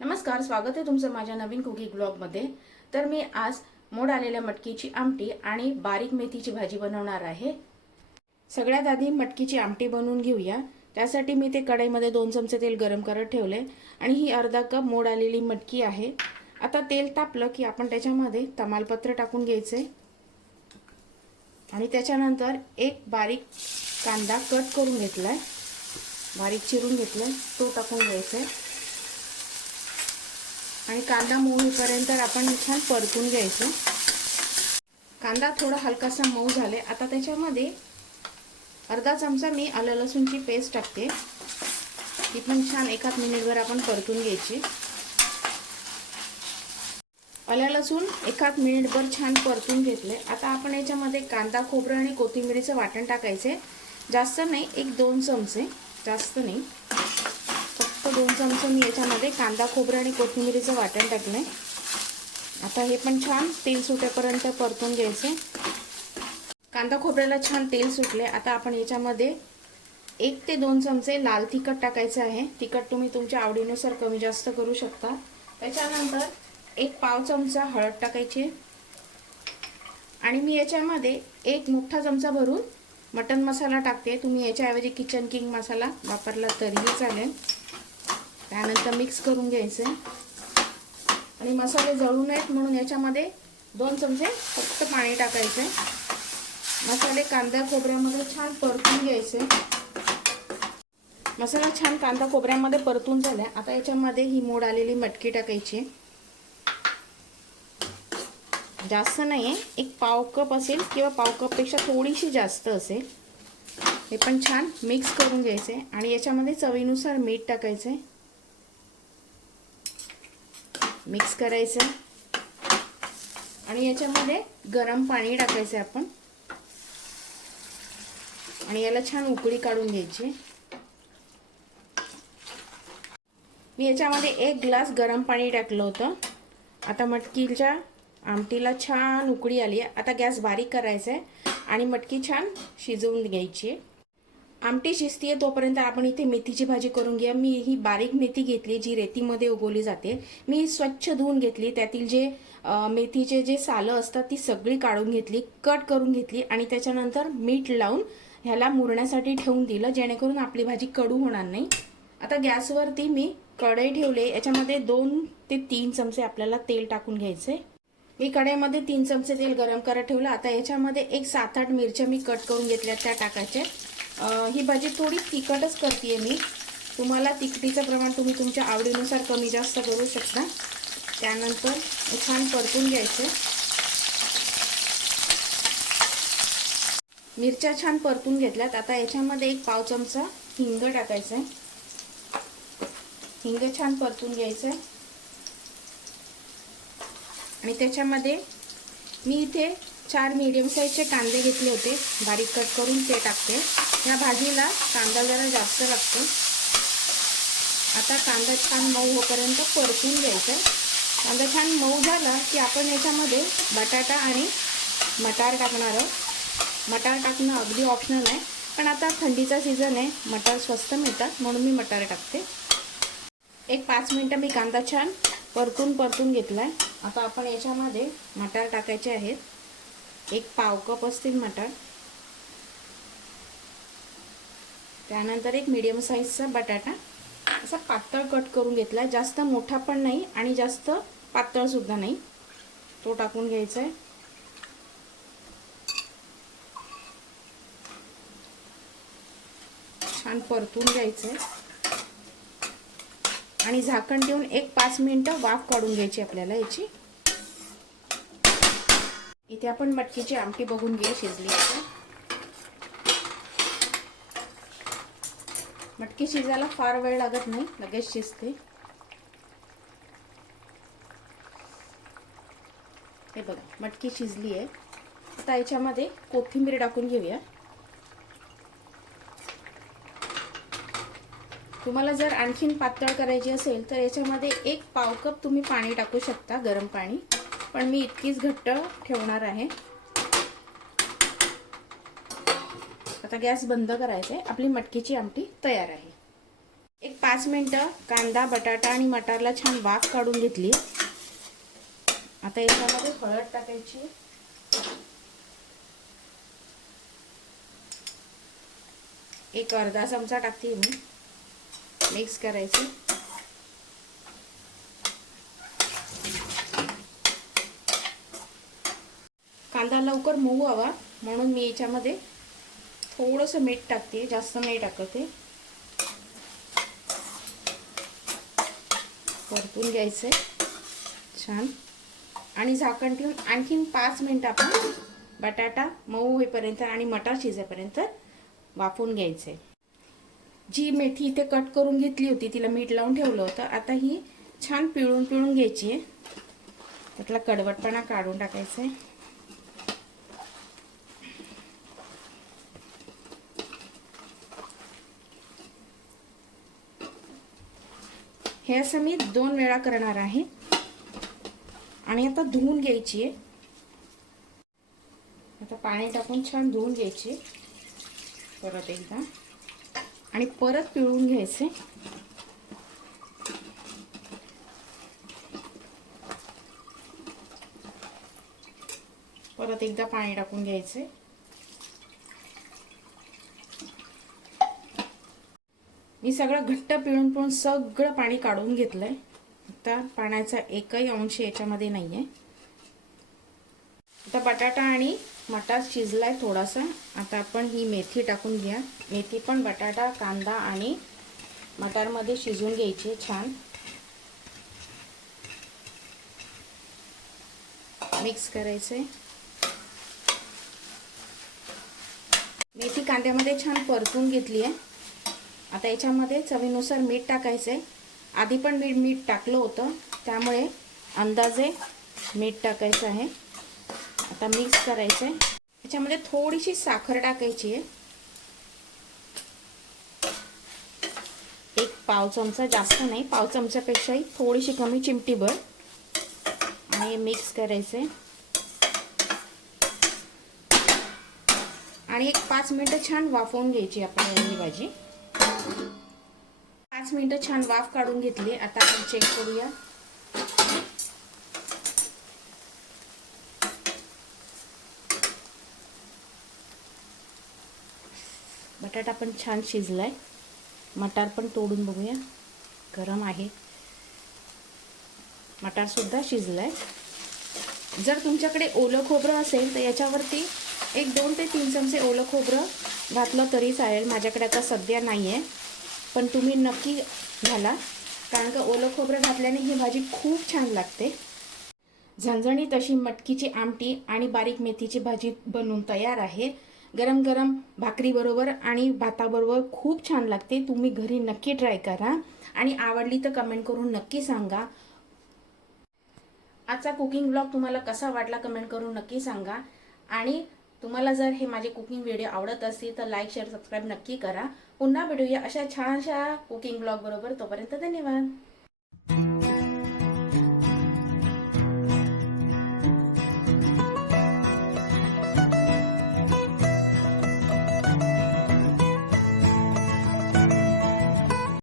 नमस्कार स्वागत आहे तुमचं माझ्या नवीन कुकिंग ब्लॉगमध्ये. तर मी आज मोड आलेल्या मटकीची आमटी आणि बारीक मेथीची भाजी बनवणार आहे. सगळ्यात आधी मटकीची आमटी बनवून घेऊया. त्यासाठी मी ते कढईमध्ये दोन चमचे तेल गरम करत ठेवले आणि ही अर्धा कप मोड आलेली मटकी आहे. आता तेल तापलं की आपण त्याच्यामध्ये तमालपत्र टाकून घ्यायचे. आणि त्याच्यानंतर एक बारीक कांदा कट करून घेतलाय. बारीक चिरून घेतला तो टाकून घ्यायचा आहे आणि कांदा मोहीपर्यंत आपण छान परतून घ्यायचं. कांदा थोडा हलकासा मऊ झाले. आता त्याच्यामध्ये अर्धा चमचा मी आलं लसूणची पेस्ट टाकते. ती पण छान एकाच मिनिटभर आपण परतून घ्यायची. आल्या लसूण एकाच मिनिटभर छान परतून घेतले. आता आपण याच्यामध्ये कांदा खोबरं आणि कोथिंबिरीचं वाटण टाकायचे. जास्त नाही एक दोन चमचे. जास्त नाही. दोन चमचे मी याच्यामध्ये कांदा खोबरं आणि कोथिंबिरीचं वाटण टाकलंय. आता हे पण छान तेल सुटेपर्यंत परतून घ्यायचे. कांदा खोबऱ्याला छान तेल सुटले. आता आपण याच्यामध्ये एक ते दोन चमचे लाल तिखट टाकायचं आहे. तिखट तुम्ही तुमच्या आवडीनुसार कमी जास्त करू शकता. त्याच्यानंतर एक पाव चमचा हळद टाकायची. आणि मी याच्यामध्ये एक मोठा चमचा भरून मटन मसाला टाकते. तुम्ही याच्याऐवजी किचन किंग मसाला वापरला तरीही चालेल. त्यानंतर मिक्स करून घ्यायचे. आणि मसाले जळू नयेत म्हणून याच्यामध्ये दोन चमचे फक्त पाणी टाकायचं. मसाले कांदा खोबऱ्यामध्ये छान परतून घ्यायचे. मसाला छान कांदा खोबऱ्यामध्ये परतून झाला आता याच्यामध्ये ही मोड आलेली मटकी टाकायची. जास्त नाही आहे एक पाव कप असेल किंवा पाव कपपेक्षा थोडीशी जास्त असेल. हे पण छान मिक्स करून घ्यायचे. आणि याच्यामध्ये चवीनुसार मीठ टाकायचं. आहे मिक्स करायचं. आणि याच्यामध्ये गरम पाणी टाकायचं आपण. आणि याला छान उकळी काढून घ्यायची. मी याच्यामध्ये एक ग्लास गरम पाणी टाकलं होतं. आता मटकीच्या आमटीला छान उकळी आली आहे. आता गॅस बारीक करायचा आहे. आणि मटकी छान शिजवून घ्यायची आमटी शिजतीये तोपर्यंत आपण इथे मेथीची भाजी करून घ्या. मी ही बारीक मेथी घेतली जी रेतीमध्ये उगवली जाते. मी स्वच्छ धुवून घेतली. त्यातील जे मेथीचे जे सालं असतात ती सगळी काढून घेतली कट करून घेतली आणि त्याच्यानंतर मीठ लावून ह्याला मुरण्यासाठी ठेवून दिलं जेणेकरून आपली भाजी कडू होणार नाही. आता गॅसवरती मी कढई ठेवले. याच्यामध्ये दोन ते तीन चमचे आपल्याला तेल टाकून घ्यायचे. मी कढईमध्ये तीन चमचे तेल गरम करत ठेवलं. आता याच्यामध्ये एक सात आठ मिरच्या मी कट करून घेतल्या त्या टाकायच्या. ही भाजी थोडी तिखटच करते मी. तुम्हाला तिखटीचं प्रमाण तुम्ही तुमच्या आवडीनुसार कमी जास्त करू शकता. त्यानंतर छान परतून घ्यायचं. मिरच्या छान परतून घेतल्यात. आता याच्यामध्ये एक पाव चमचा हिंग टाकायचा आहे. हिंग छान परतून घ्यायचं आहे. आणि त्याच्यामध्ये मी इथे चार मीडियम साईजचे कांदे घेतले होते. बारीक कट करून ते टाकते. या भाजीला कांदा जरा जास्त लागतो. आता कांदा छान मऊ होपर्यंत परतून घ्यायचा. कांदा छान मऊ झाला की आपण याच्यामध्ये बटाटा आणि मटार टाकणार आहोत. मटार टाकणं अगदी ऑप्शनल आहे. पण आता थंडीचा सीझन आहे. मटार स्वस्त मिळतात म्हणून मी मटार टाकते. एक पाच मिनटं मी कांदा छान परतून परतून घेतला आहे आता आपण याच्यामध्ये मटार टाकायचे आहेत. एक पाव कप असतील मटार. त्यानंतर एक मीडियम साईजचा बटाटा. असा पातळ कट करून घेतला. जास्त मोठा पण नाही आणि जास्त पातळसुद्धा नाही. तो टाकून घ्यायचा आहे छान परतून घ्यायचं आहे आणि झाकण देऊन एक पाच मिनटं वाफ काढून घ्यायची आपल्याला याची. इथे आपण मटकीची आमटी बघून घेऊ शिजली मटकी शिजायला फार वेळ लागत नाही लगेच शिजते. हे बघा मटकी शिजली आहे. आता याच्यामध्ये कोथिंबीर टाकून घेऊया. तुम्हाला जर आणखीन पातळ करायची असेल तर याच्यामध्ये एक पाव कप तुम्ही पाणी टाकू शकता गरम पाणी. पण मी इतकीच घट्ट ठेवणार आहे. आता गॅस बंद करायचा आहे आपली मटकीची आमटी तयार आहे. एक पाच मिनटं कांदा बटाटा आणि मटारला छान वाफ काढून घेतली. आता याच्यामध्ये हळद टाकायची. एक अर्धा चमचा टाकते मी. मिक्स करायची. कांदा लवकर मऊ हवा म्हणून मी याच्यामध्ये थोडंसं मीठ टाकते. जास्त नाही टाकते परतून घ्यायचं छान. आणि झाकण ठेवून आणखीन पाच मिनटं आपण बटाटा मऊ होईपर्यंत आणि मटार शिजेपर्यंत वाफवून घ्यायचे जी मेथी इथे कट करून घेतली होती तिला मीठ लावून ठेवलं होतं. आता ही छान पिळून पिळून घ्यायची आहे. त्यातला कडवटपणा काढून टाकायचा आहे हे असं मी दोन वेळा करणार आहे. आणि आता धुवून घ्यायची आहे. आता पाणी टाकून छान धुवून घ्यायची परत एकदा. आणि परत पिळून घ्यायचे. परत एकदा पाणी टाकून घ्यायचे. मी सगळं घट्ट पिळून पिळून सगळं पाणी काढून घेतलं आहे आता पाण्याचा एकही अंश याच्यामध्ये नाही आहे आता बटाटा आणि मटार शिजलाय थोडासा. आता आपण ही मेथी टाकून घ्या मेथी पण बटाटा कांदा आणि मटारमध्ये शिजून घ्यायची छान. मिक्स करायचे. मेथी कांद्यामध्ये छान परतून घेतली आहे आता याच्यामध्ये चवीनुसार मीठ टाकायचं आहे आधी पण मीठ मीठ टाकलं होतं. त्यामुळे अंदाजे मीठ टाकायचं आहे. आता मिक्स करायचं आहे याच्यामध्ये थोडीशी साखर टाकायची आहे. एक पाव चमचा जास्त नाही. पाव चमच्यापेक्षाही थोडीशी कमी चिमटीभर. आणि मिक्स करायचं आहे आणि एक पाच मिनटं छान वाफवून घ्यायची आपण ही भाजी. पाच मिनिटं छान वाफ काढून घेतली. आता आपण चेक करूया. बटाटा पण छान शिजलाय. मटार पण तोडून बघूया. गरम आहे. मटार सुद्धा शिजलाय. जर तुमच्याकडे ओलं खोबरं असेल तर याच्यावरती एक दोन ते तीन चमचे ओलं खोबरं घातलं तरी चालेल. माझ्याकडे आता सध्या नाही आहे पण तुम्ही नक्की घाला. कारण का ओलं खोबरं घातल्याने ही भाजी खूप छान लागते. झणझणीत अशी मटकीची आमटी आणि बारीक मेथीची भाजी बनवून तयार आहे. गरम गरम भाकरीबरोबर आणि भाताबरोबर खूप छान लागते. तुम्ही घरी नक्की ट्राय करा आणि आवडली तर कमेंट करून नक्की सांगा. आजचा कुकिंग ब्लॉग तुम्हाला कसा वाटला कमेंट करून नक्की सांगा. आणि तुम्हाला जर हे माझे कुकिंग व्हिडिओ आवडत असतील तर लाईक शेअर सबस्क्राईब नक्की करा. पुन्हा भेटूया अशा छानशा कुकिंग ब्लॉग बरोबर. तोपर्यंत धन्यवाद.